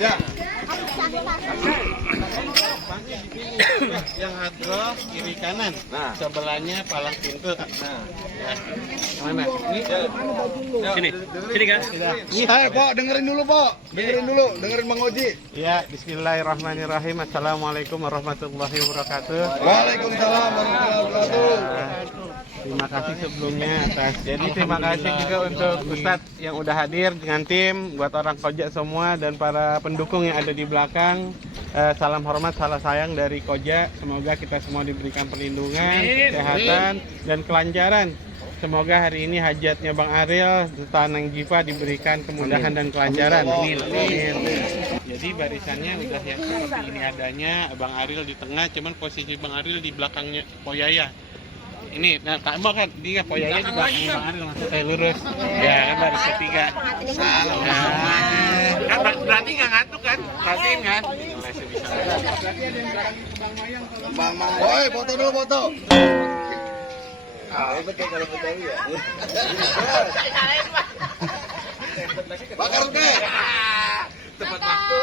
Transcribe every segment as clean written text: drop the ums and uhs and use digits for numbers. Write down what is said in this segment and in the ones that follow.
Ya. Yang hadroh kiri kanan, sebelahnya palang pintu. Ya. Mana? Ini. Sini kan? Ayo, Pok, dengerin dulu, Pok. Dengerin Bang Oji. Ya, bismillahirrahmanirrahim. Assalamualaikum warahmatullahi wabarakatuh. Waalaikumsalam warahmatullahi wabarakatuh. Terima kasih sebelumnya atas. Jadi terima kasih juga untuk Ustadz yang udah hadir dengan tim, buat orang Koja semua dan para pendukung yang ada di belakang. Salam hormat, salam sayang dari Koja. Semoga kita semua diberikan perlindungan, kesehatan dan kelancaran. Semoga hari ini hajatnya Bang Ariel serta Neng Jiva diberikan kemudahan dan kelancaran. Amin. Jadi barisannya udah yang seperti ini adanya, Bang Ariel di tengah, cuman posisi Bang Ariel di belakangnya Poyaya. Ini, nah tak mau kan, dia Poyaya di belakang Bang Ariel langsung lurus. Ya kan baris ketiga. Salah. Kan berarti nggak ngantuk kan? Perhatiin kan? Masih bisa. Bang Mayang. Woi, foto dulu, foto. Bakar deh. Tepat waktu.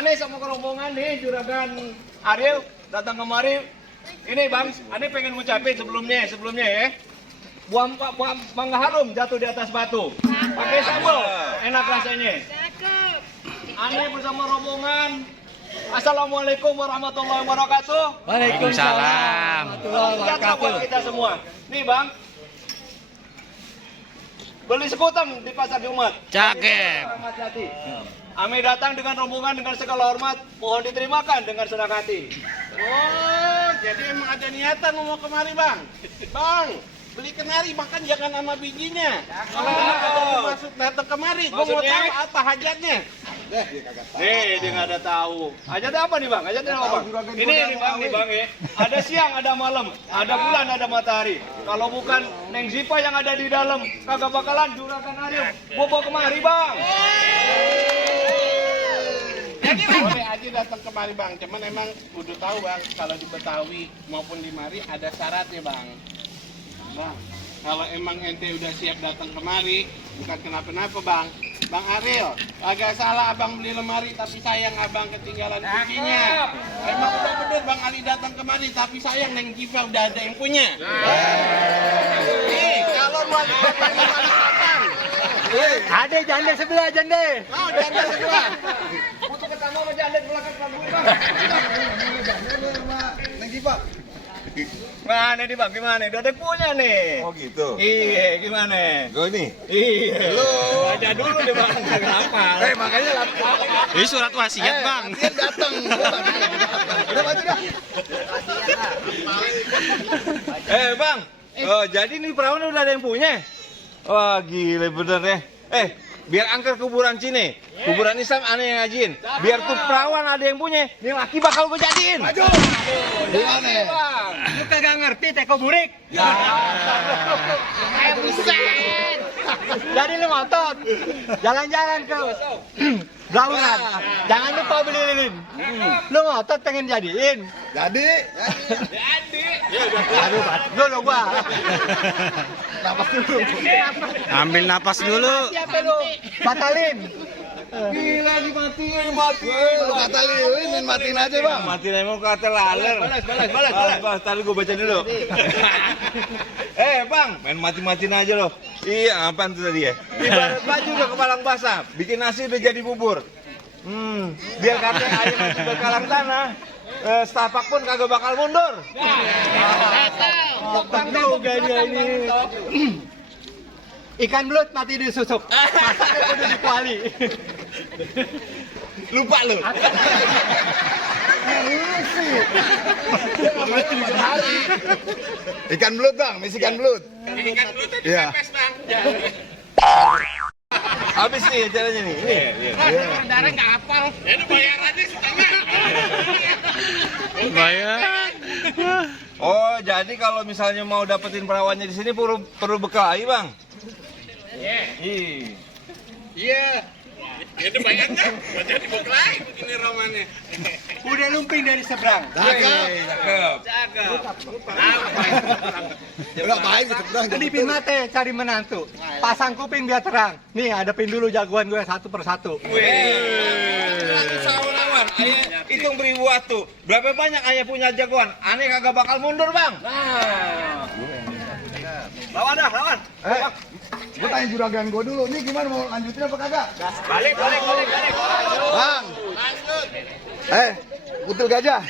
Aneh sama rombongan nih juragan Ariel datang kemari. Ini Bang, aneh pengen ngucapin sebelumnya ya. Buang mangga harum jatuh di atas batu. Pakai sambal, enak rasanya. Aneh bersama rombongan. Assalamualaikum warahmatullahi wabarakatuh. Waalaikumsalam. Sejahtera buat kita semua. Nih Bang, beli sekutang di pasar Jumat. Cakep. Kami datang dengan rombongan dengan segala hormat, mohon diterimakan dengan senang hati. Oh, jadi emang ada niatan mau kemari Bang. Bang, beli kenari makan jangan sama bijinya. Kalau ada maksud datang kemari, gua mau tahu apa hajatnya. Nih, dia nggak ada tahu. Hajatnya apa nih Bang? Hajatnya apa Bang? Ini nih Bang ya. Ada siang, ada malam, ada bulan, ada matahari. Kalau bukan Neng Zipa yang ada di dalam, kagak bakalan juragan Ariel. Gua bawa kemari Bang. Jadi boleh aja datang kemari Bang, cuman emang kudu tahu Bang, kalau di Betawi maupun di Mari ada syaratnya Bang. Bang, kalau emang ente udah siap datang kemari, bukan kenapa-napa Bang. Bang Ariel, agak salah abang beli lemari tapi sayang abang ketinggalan kuncinya. Emang udah bener Bang Ali datang kemari tapi sayang Neng Jiva udah ada yang punya. Nih, calon wali datang. Ada janda sebelah janda. Oh, janda sebelah. Butuh ketemu sama janda di belakang Pak Guru Bang. Neng Jiva. Mana nih bang, gimana? Udah ada punya nih. Oh gitu. Iya, gimana? Gue ini. Iya. Halo. Baca dulu deh bang, kenapa? Makanya Ini surat wasiat, Bang. latihan datang. Udah maju dah. Bang, jadi nih perawan udah ada yang punya? Wah gila bener ya. Biar angker kuburan sini, kuburan Islam aneh yang ngajiin. Biar tuh perawan ada yang punya, nih laki bakal gue jadiin. Maju. Gimana? Lu kagak ngerti teko burik? Buset. Jadi lu ngotot, jalan-jalan ke Blauran. Jangan lupa beli lilin. Lu ngotot pengen jadiin. Jadi. Aduh, dulu gua. Napas dulu. Ambil napas dulu. Siapa lu? Batalin. Gila dimatiin, Lu kata Lilin, main matiin aja bang. Matiin emang kata laler. Balas. Tadi gua baca dulu. Bang, main mati-matiin aja loh. Iya, apaan tuh tadi ya? Ibarat baju udah kepalang basah, bikin nasi udah jadi bubur. Biar katanya ayam itu bakalan tanah. Setapak pun kagak bakal mundur. Bang juga ini. Ikan belut mati disusuk. Masaknya udah di kuali. Lupa lu. Ikan belut bang, misi ikan belut. Ikan belut itu Iya. pepes bang. Habis nih caranya nih. Ini. Darah nggak hafal. Ini bayar aja setengah. Bayar. Oh, jadi kalau misalnya mau dapetin perawannya di sini perlu bekal aja, Bang. Iya. Itu bayarnya buat jadi bekal begini romannya. Udah lumping dari seberang. Cakep. Udah baik seberang. Kedipin mate cari menantu. Pasang kuping biar terang. Nih, hadapin dulu jagoan gue satu persatu. Lawan, ayah hitung beribu waktu. Berapa banyak ayah punya jagoan? Aneh kagak bakal mundur, Bang. Lawan dah, lawan. Gue tanya juragan gue dulu, nih gimana mau lanjutin apa kagak? Balik. Bang. Kutil gajah.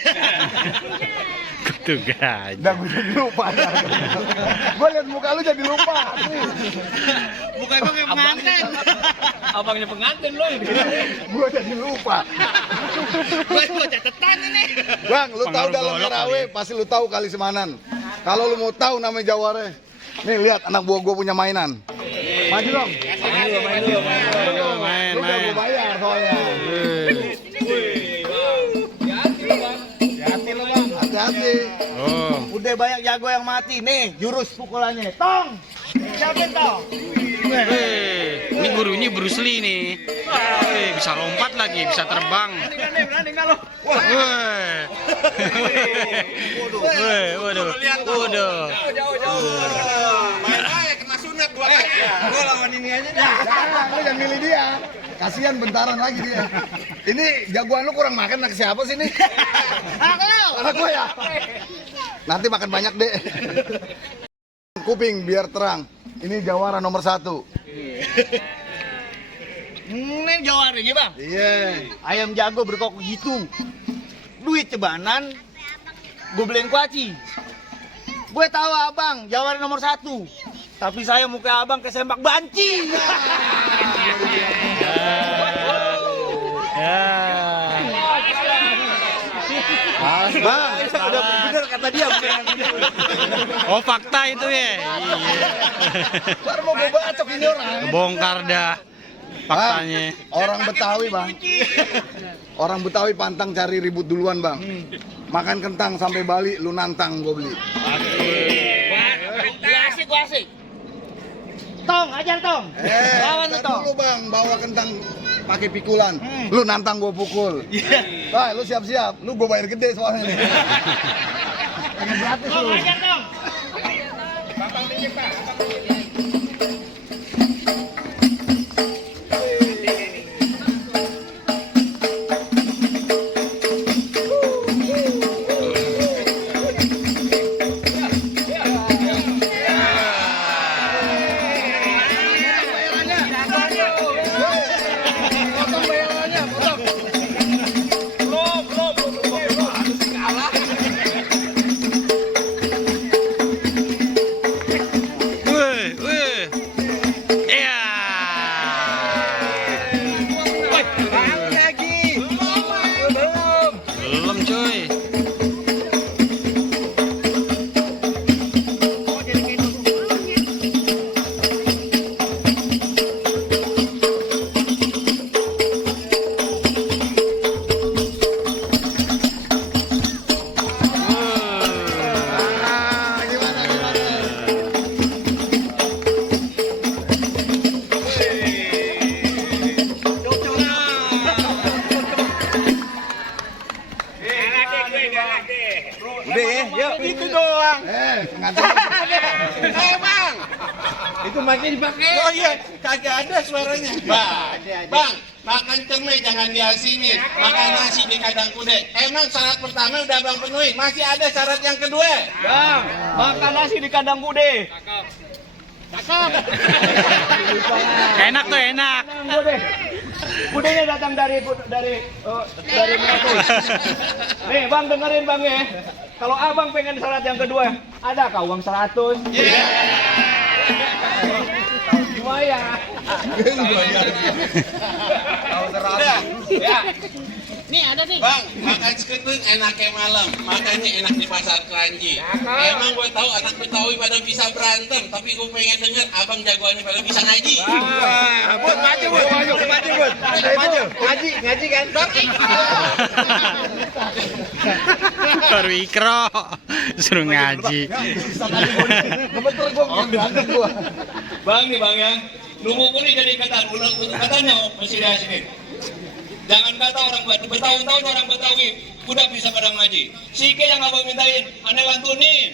Tuh gajah. Udah gue jadi lupa. Gue liat muka lu jadi lupa. Bukan gue kayak pengantin. Abangnya pengantin lo ini. Gue jadi lupa. Gue catatan ini. Bang, lu tahu Pengaruh dalam golok Merawe, pasti lu tahu Kali Semanan. Kalau lu mau tahu nama Jaware, nih lihat anak buah gue punya mainan. Maju dong. Main. Lu udah gue bayar soalnya. Hati lo bang. Hati-hati. Oh. Udah banyak jago yang mati nih. Jurus pukulannya. Tong. Siapin tong. Ini gurunya Bruce Lee nih. Bisa lompat lagi, bisa terbang. Berani nggak lo? Waduh. Jauh. Main aja kena sunat 2 kali. Gue lawan ini aja dah. Jangan, lu jangan milih dia. Kasihan bentaran lagi dia. Ini jagoan lu kurang makan anak siapa sih nih? Anak gue ya. Nanti makan banyak deh. Kuping biar terang. Ini jawara nomor 1. Ini jawarnya bang. Iya. Ayam jago berkok gitu. Duit cebanan. Gue beliin kuaci. Gue tahu abang jawara nomor 1. Tapi saya muka abang kesempak banci. Bang, Udah bener kata dia. Oh, fakta itu ya. baru mau gue bacok ini orang. Bongkar dah faktanya. Orang Betawi bang. Orang Betawi pantang cari ribut duluan bang. Makan kentang sampai Bali, lu nantang gue beli. Gue asik. Tong, ajar Tong. Lawan lu Ntar Tong. dulu bang, bawa kentang pakai pikulan. Lu nantang gue pukul. Bah, lu siap-siap. Lu gue bayar gede soalnya nih. Pengen gratis lu. Ajar Tong. mic-nya dipakai. Oh iya, kagak ada suaranya. Bang, makan cermin jangan diasingin. Makan nasi di kandang kuda. Emang syarat pertama udah Bang penuhi, masih ada syarat yang kedua. Bang, makan nasi di kandang kuda. Enak tuh, enak. Kuda. Kudanya datang dari Meratus. Nih, Bang dengerin Bang ya. Kalau Abang pengen syarat yang kedua, adakah uang 100? Lumayan. Udah, ya. Nih ada nih. Bang, makan seketeng enaknya malam, makannya enak di pasar Keranji. Emang gue tahu anak Betawi pada bisa berantem, tapi gue pengen denger abang jagoannya pada bisa ngaji. Bud, maju Bud. Ngaji kan? Baru ikro. Suruh ngaji. Kebetul gua berantem gua. Bang nih Bang ya. Nunggu kuning jadi kata ulang katanya masih di sini. Jangan kata orang bertahun-tahun orang Betawi udah bisa pada ngaji. Sike yang abang mintain, aneh lantunin.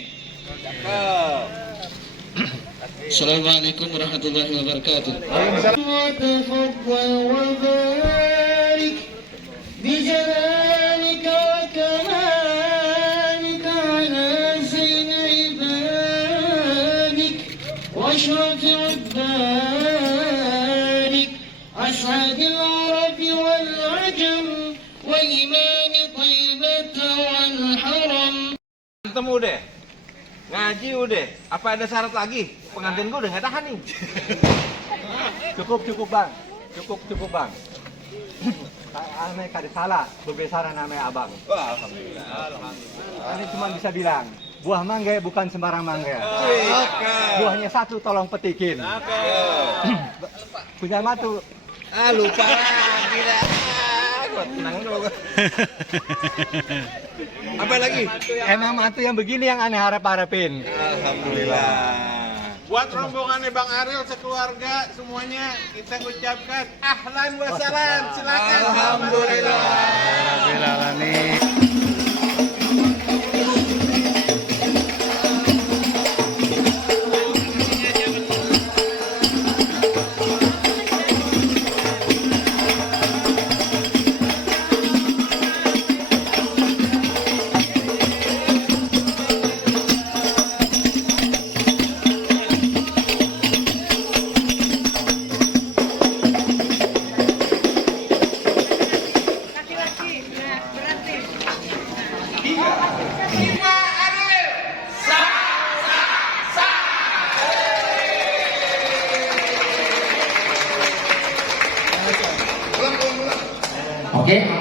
Assalamualaikum warahmatullahi wabarakatuh. بجلالك وكمالك على زين عبادك واشرف عبادك أسعد العرب والعجم وإمام طيبة والحرم. Berantem udah. Ngaji udah. Apa ada syarat lagi? Pengantin gua udah nggak tahan nih. Cukup Bang. Cukup Bang. Ane kada salah, berbesaran namanya abang. Ane cuma bisa bilang, buah mangga bukan sembarang mangga. Buahnya satu, tolong petikin. Punya matu. Lupa lagi dah. Gua tenang dulu. Apa lagi? Emang matu yang begini yang aneh harap-harapin. Alhamdulillah. Buat rombongannya Bang Ariel sekeluarga semuanya kita ucapkan ahlan wa salam. Silakan. Alhamdulillah. Alhamdulillah nih. Oke.